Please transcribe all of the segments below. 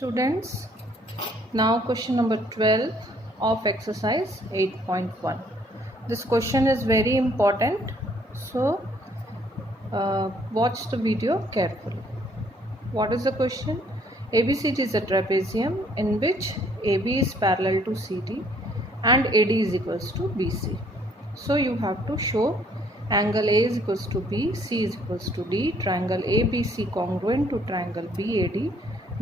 Students, now question number 12 of exercise 8.1. This question is very important, so watch the video carefully. What is the question? ABCD is a trapezium in which AB is parallel to CD and AD is equals to BC. So you have to show angle A is equals to B, C is equals to D, triangle ABC congruent to triangle BAD,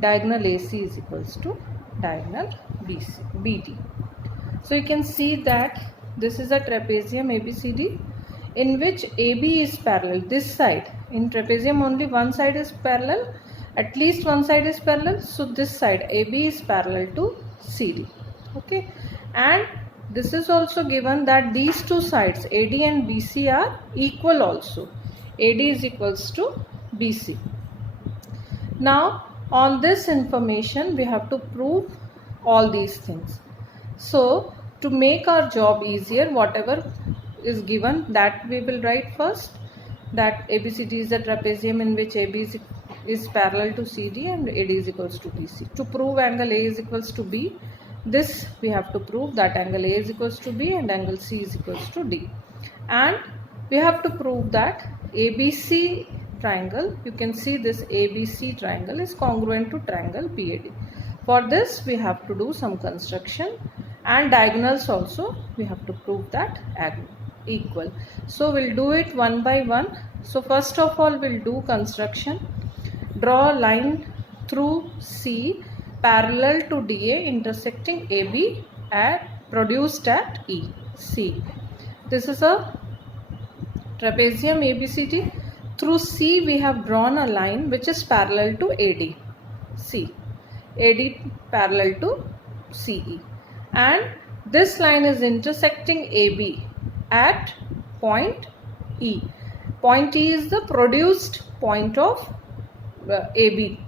diagonal AC is equals to diagonal BD. So you can see that this is a trapezium ABCD in which AB is parallel. This side, in trapezium only one side is parallel, at least one side is parallel. So this side AB is parallel to CD. Okay, and this is also given that these two sides AD and BC are equal also. AD is equals to BC. Now on this information we have to prove all these things. So to make our job easier, whatever is given that we will write first, that ABCD is a trapezium in which AB is parallel to CD and AD is equals to BC. To prove angle A is equals to B, this we have to prove that angle A is equals to B and angle C is equals to D. And we have to prove that ABC triangle, you can see this ABC triangle is congruent to triangle BAD. For this we have to do some construction, and diagonals also we have to prove that equal. So we'll do it one by one. So first of all we'll do construction. Draw a line through C parallel to DA intersecting AB produced at E. C. This is a trapezium ABCD. Through C we have drawn a line which is parallel to AD. C. AD parallel to CE. And this line is intersecting AB at point E. Point E is the produced point of AB.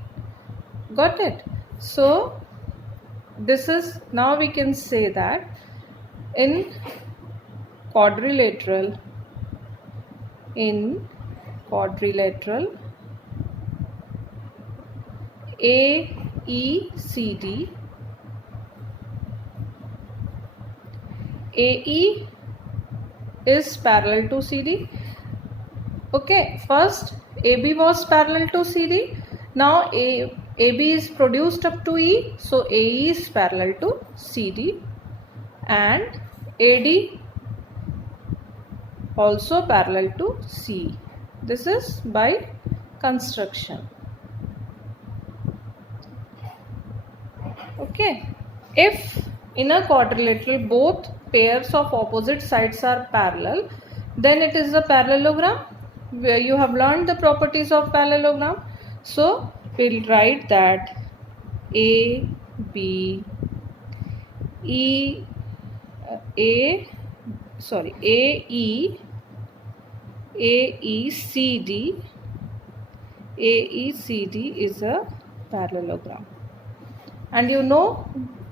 Got it? So this is, now we can say that in quadrilateral AECD, AE is parallel to CD. Okay, first AB was parallel to CD. Now AB is produced up to E, so AE is parallel to CD and AD also parallel to C. This is by construction. Okay, if in a quadrilateral both pairs of opposite sides are parallel, then it is a parallelogram. Where you have learned the properties of parallelogram. So we'll write that AE AECD is a parallelogram. And you know,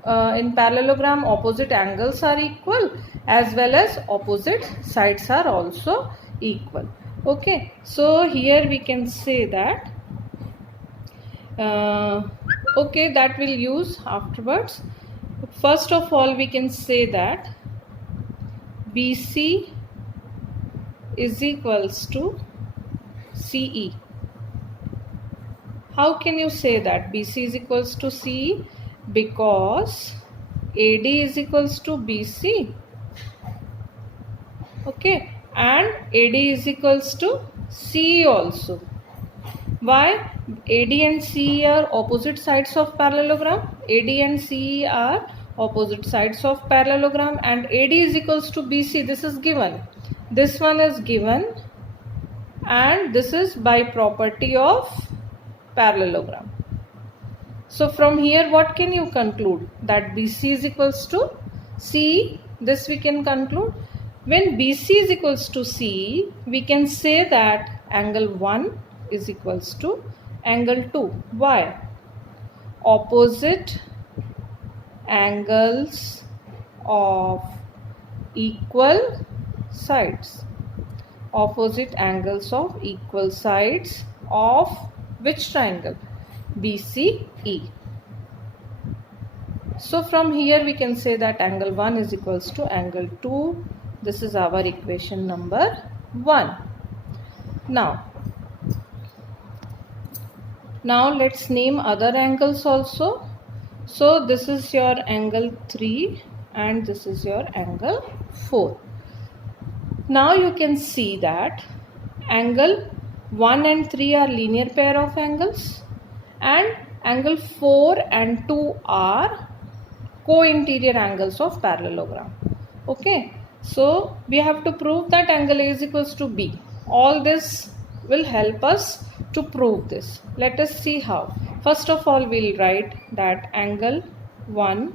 in parallelogram opposite angles are equal as well as opposite sides are also equal. Okay, so here we can say that okay, that we'll use afterwards. First of all we can say that BC is equals to CE. How can you say that BC is equals to CE? Because AD is equals to BC. Okay, and AD is equals to CE also. Why? AD and CE are opposite sides of parallelogram. AD and CE are opposite sides of parallelogram, and AD is equals to BC. This is given. This one is given, and this is by property of parallelogram. So from here what can you conclude? That BC is equals to CE. This we can conclude. When BC is equals to CE, we can say that angle 1 is equals to angle 2. Why? Opposite angles of equal sides. Opposite angles of equal sides of which triangle? BCE. So from here we can say that angle 1 is equals to angle 2. This is our equation number 1. Now let's name other angles also. So this is your angle 3 and this is your angle 4. Now you can see that angle 1 and 3 are linear pair of angles and angle 4 and 2 are co-interior angles of parallelogram. Okay, so we have to prove that angle A is equals to B. All this will help us to prove this. Let us see how. First of all, we'll write that angle 1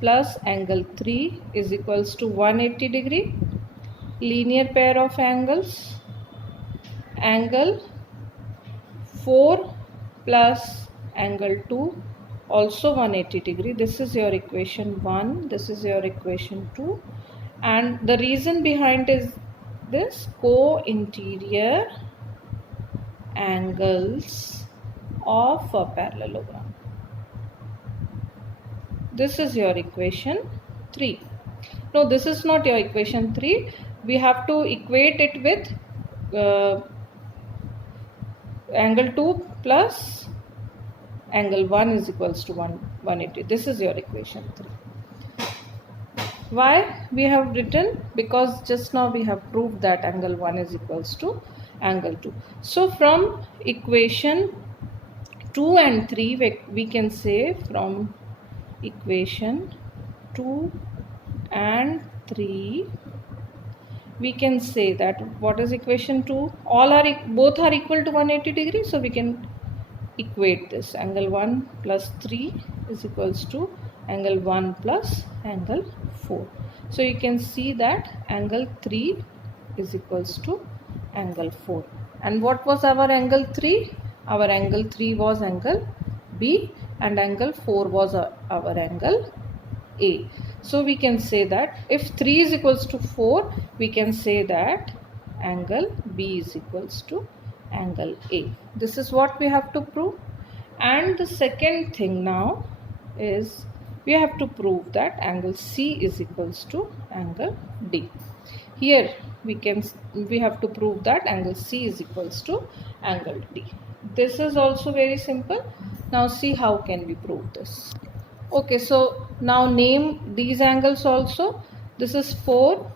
plus angle 3 is equals to 180 degree. Linear pair of angles. Angle 4 plus angle 2 also 180 degree. This is your equation 1. This is your equation 2. And the reason behind is this co-interior angles of a parallelogram. This is your equation 3. No, this is not your equation 3. We have to equate it with angle 2 plus angle 1 is equals to 180. This is your equation 3. Why we have written? Because just now we have proved that angle 1 is equals to angle 2. So from equation 2 and 3 we can say from equation 2 and 3 we can say that what is equation 2? Both are equal to 180 degrees. So we can equate this. Angle 1 plus 3 is equals to angle 1 plus angle 4. So you can see that angle 3 is equals to angle 4. And what was our angle 3? Our angle 3 was angle B and angle 4 was our angle A. So we can say that if 3 is equals to 4, we can say that angle B is equals to angle A. This is what we have to prove. And the second thing now is we have to prove that angle C is equals to angle D. Here we have to prove that angle C is equals to angle D. This is also very simple. Now see how can we prove this. Okay, so now name these angles also. This is 4,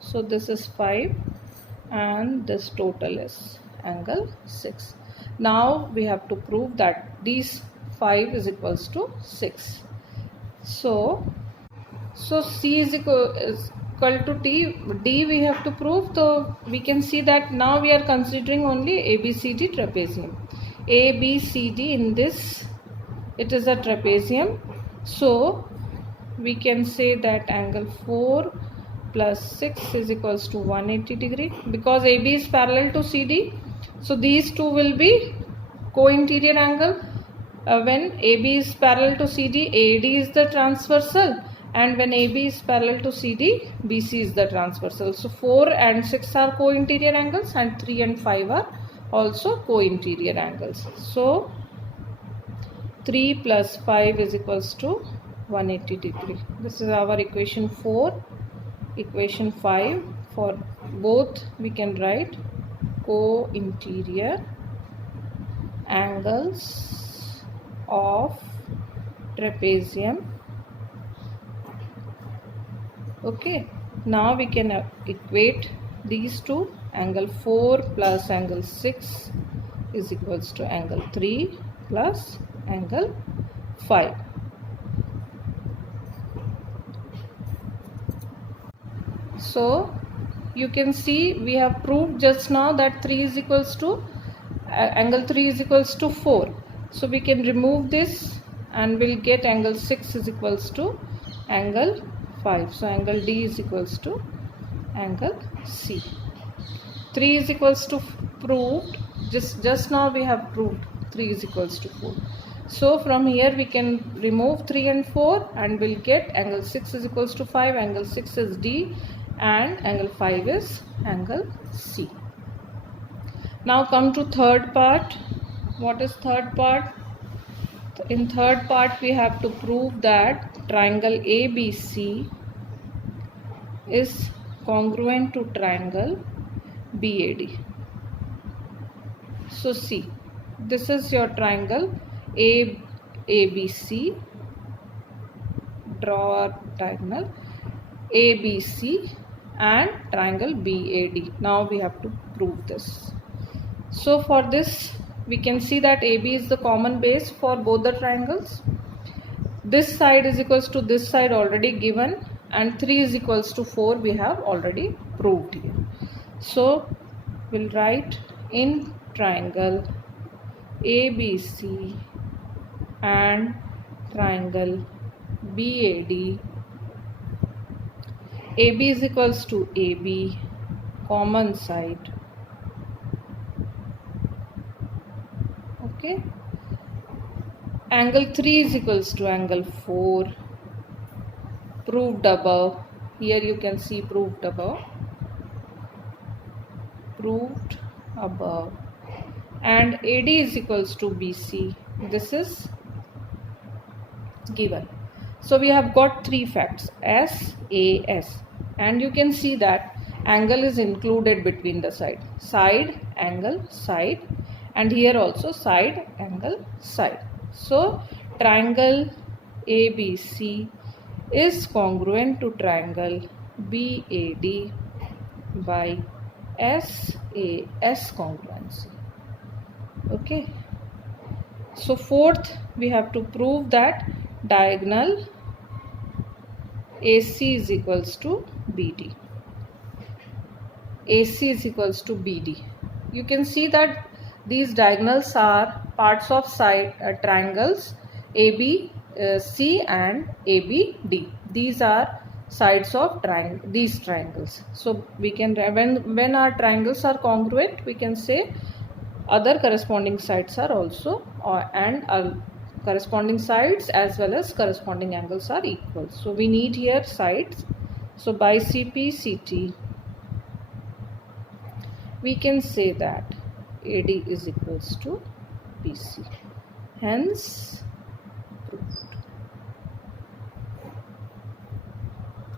so this is 5 and this total is angle 6. Now we have to prove that these 5 is equals to 6. So C is equal to D we have to prove. So we can see that now we are considering only ABCD trapezium. ABCD in this, it is a trapezium. So we can say that angle 4 plus 6 is equals to 180 degree because AB is parallel to CD. So these two will be co-interior angle. When AB is parallel to CD, AD is the transversal, and when AB is parallel to CD, BC is the transversal. So 4 and 6 are co-interior angles and 3 and 5 are also co-interior angles. So 3 plus 5 is equals to 180 degree. This is our equation 4. Equation 5, for both we can write co-interior angles of trapezium. Okay, now we can equate these two. Angle 4 plus angle 6 is equals to angle 3 plus angle 5. So you can see we have proved just now that 3 is equals to angle 3 is equals to 4. So we can remove this and we'll get angle 6 is equals to angle 5. So angle D is equals to angle C. 3 is equals to proved. Just now we have proved 3 is equals to 4. So from here we can remove 3 and 4 and we'll get angle 6 is equals to 5. Angle 6 is D and angle 5 is angle C. Now come to third part. What is third part? In third part we have to prove that triangle ABC is congruent to triangle BAD. So see, this is your triangle ABC. Draw a diagonal ABC and triangle BAD. Now we have to prove this. So for this we can see that AB is the common base for both the triangles. This side is equals to this side already given, and 3 is equals to 4 we have already proved here. So we'll write in triangle ABC and triangle BAD, AB is equals to AB, common side. Okay. Angle 3 is equals to angle 4, proved above. Here you can see proved above. Proved above. And AD is equals to BC. This is given. So we have got three facts, SAS, and you can see that angle is included between the side, angle, side, and here also side, angle, side. So triangle ABC is congruent to triangle BAD by SAS congruency. Okay. So fourth, we have to prove that diagonal AC is equals to BD. AC is equals to BD. You can see that these diagonals are parts of side triangles ABC and ABD. These are sides of these triangles. So we can, when our triangles are congruent, we can say other corresponding sides are also corresponding sides as well as corresponding angles are equal. So we need here sides. So by CP CT we can say that AD is equals to BC. Hence